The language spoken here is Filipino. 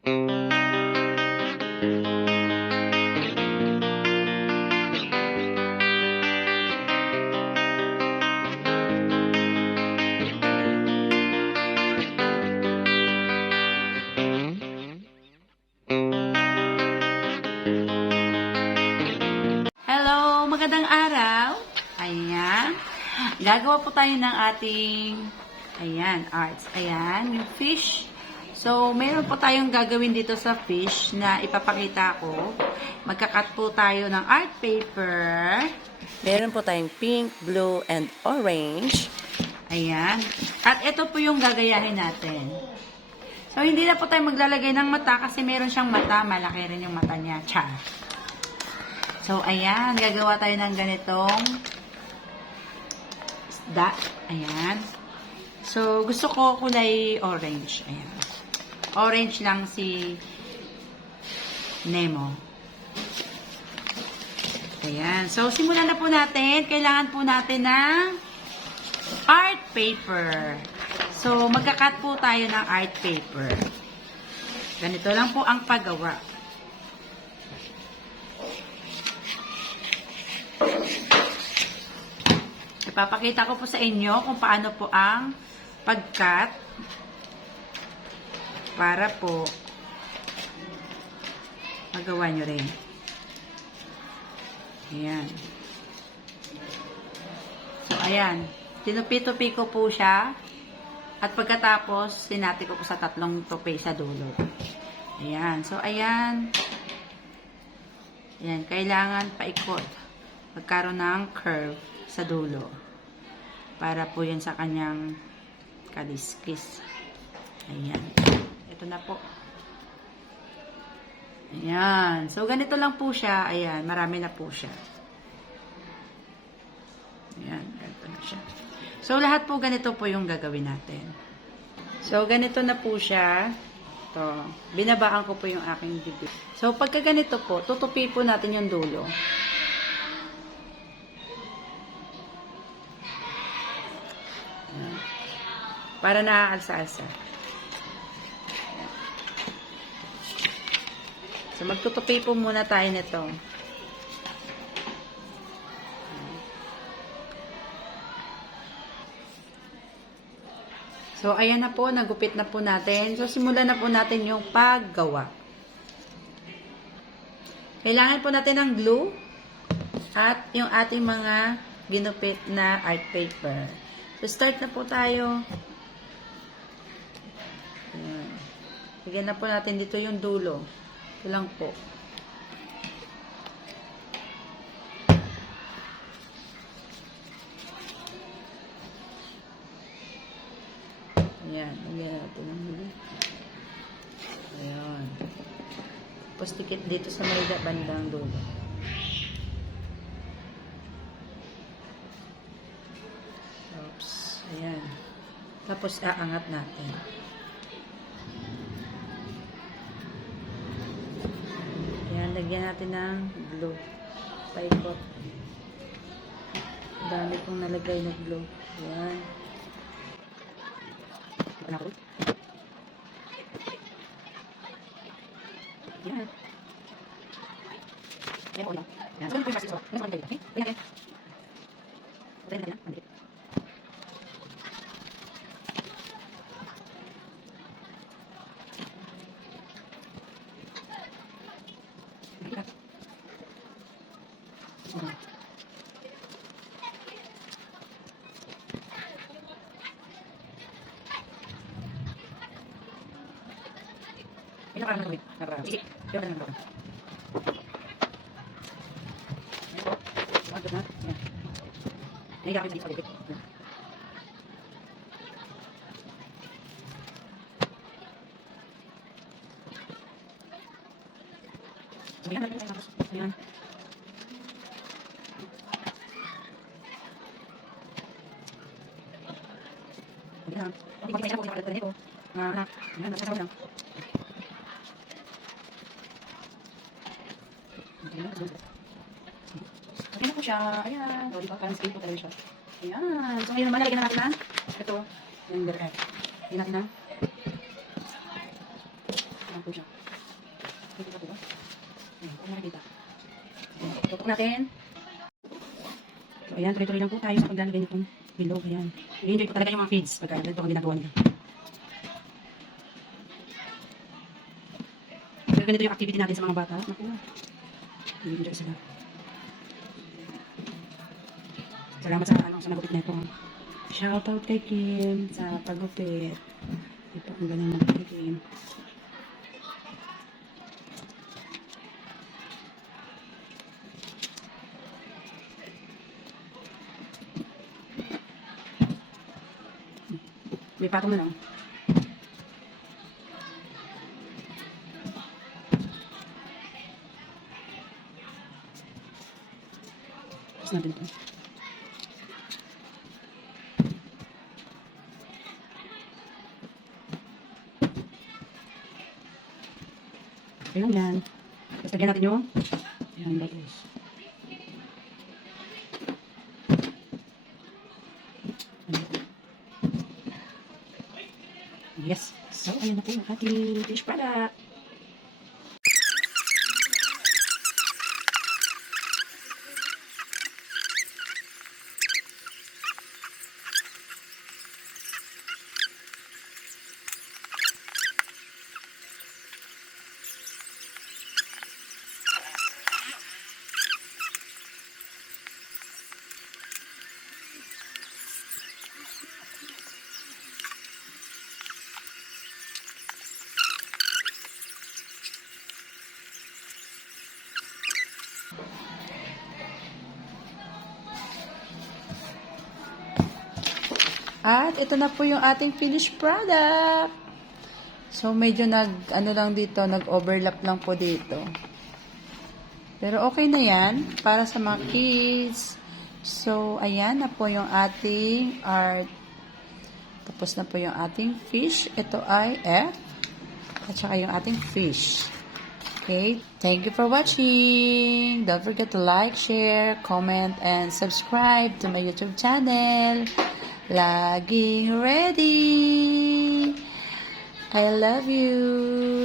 Hello, magandang araw. Ayan. Gagawa po tayo ng ating, ayan, arts. Ayan, yung fish. So, meron po tayong gagawin dito sa fish na ipapakita ko. Magkakat po tayo ng art paper. Meron po tayong pink, blue, and orange. Ayan. At ito po yung gagayahin natin. So, hindi na po tayo maglalagay ng mata kasi meron siyang mata. Malaki rin yung mata niya. Char. So, ayan. Gagawa tayo ng ganitong isda. Ayan. So, gusto ko kulay orange. Ayan. Orange lang si Nemo. Ayan. So, simulan na po natin. Kailangan po natin ng art paper. So, magkakat po tayo ng art paper. Ganito lang po ang paggawa. Ipapakita ko po sa inyo kung paano po ang pagkat para po magawa nyo rin. Ayan. So, ayan. Tinupi-tupi ko po siya. At pagkatapos, sinati ko po sa tatlong tupi sa dulo. Ayan. So, ayan. Ayan. Kailangan paikot. Magkaroon ng curve sa dulo. Para po yan sa kanyang kaliskis. Ayan. Ito na po. Ayan. So, ganito lang po siya. Ayan. Marami na po siya. Ayan. Ganito na siya. So, lahat po ganito po yung gagawin natin. So, ganito na po siya. Ito. Binabaan ko po yung aking bibig. So, pagka ganito po, tutupi po natin yung dulo. Ayan. Para naaalsa-alsa. So, magtutupi po muna tayo nito. So, ayan na po, nagupit na po natin. So, simulan na po natin yung paggawa. Kailangan po natin ng glue at yung ating mga ginupit na art paper. So, start na po tayo. Ayan. Bigyan na po natin dito yung dulo. Ito lang po. Ayan, lagyan natin ng huli. Ayan. Tapos tikit dito sa may bandang dulo. Oops. Ayan. Tapos aangat natin. Lagyan natin ng glue. Paikot. Dami pong nalagay na glue. Ayan. Yan. Yan po lang. Yan. So, yung plastic so, ano naman kayo? Okay? Ayan, ayan. Patayin natin, ah. Andito. Ayan. Ayan. Naman gawin? Nakaraan. Sige. Ka naman gawin? Ayan po. Agad na. Ayan. Nahiya kayo dito sa likod. Ayan. Ayan, ayan, ayan. Ayan. Ayan. Hindi ko kaya po sa pagkakita ko. Ah, ayan, nasa lang. Ayan po siya. Ayan. O, di ba? Parang scale po talaga siya. Ayan. So, ngayon naman, nalagyan na natin na. Ito. Yung direct. Lagyan natin na. Ayan po siya. Nakikita po ba? Ayan, kung nakikita. Tutok natin. So, ayan, tuloy-tuloy lang po tayo sa paglalagay nitong bilog. Ayan. I-enjoy po talaga yung mga feeds pagka ganito ang ginagawa nila. Pero ganito yung activity natin sa mga bata. Naku, i-enjoy sila. Salamat sa ano sa nagupit nito. Shout out kay Kim sa pagupit. Ito ang galing ng kay Kim. May patong na lang. Tapos natin ito. Ayun yan. Tapos lagyan natin yung yan, batos. Yes. So, ayun na po yung ating fish product. At ito na po yung ating finished product. So, medyo nag, ano lang dito, nag-overlap lang po dito. Pero okay na yan, para sa mga kids. So, ayan na po yung ating art. Tapos na po yung ating fish. Ito ay F. At saka yung ating fish. Okay, thank you for watching. Don't forget to like, share, comment, and subscribe to my YouTube channel. Laging ready. I love you.